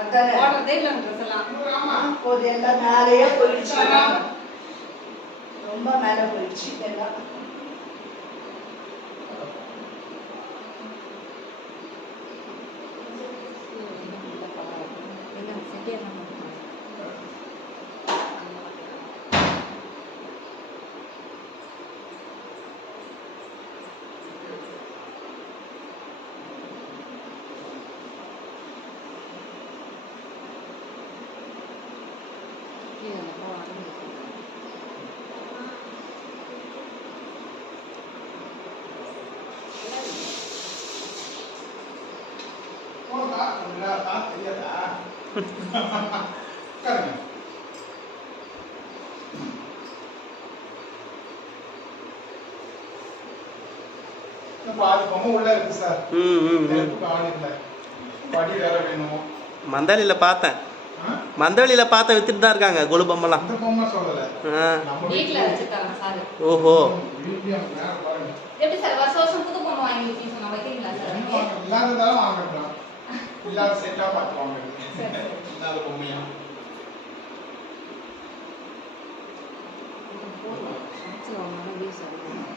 அதானே ஓடுறதே இல்லை ட்ரெஸ் எல்லாம். ஆமா போது எல்லாம் மேலேயே போயிடுச்சு. ரொம்ப மேலே போயிடுச்சு எல்லாம். மந்தாளியில பார்த்தேன், மந்தவெளியில பார்த்த வித்துட்டு தான் இருக்காங்க கொலு பொம்மைலாம். ஓஹோ எப்படி சார் வருஷம் வருஷம் புது பொம்மை வாங்கி வச்சுக்கணும் வைக்கிறீங்களா சார்? இல்லாததாலும் வாங்கலாம், இல்லாத செட்டா பார்த்து வாங்க, இல்லாத பொம்மையா.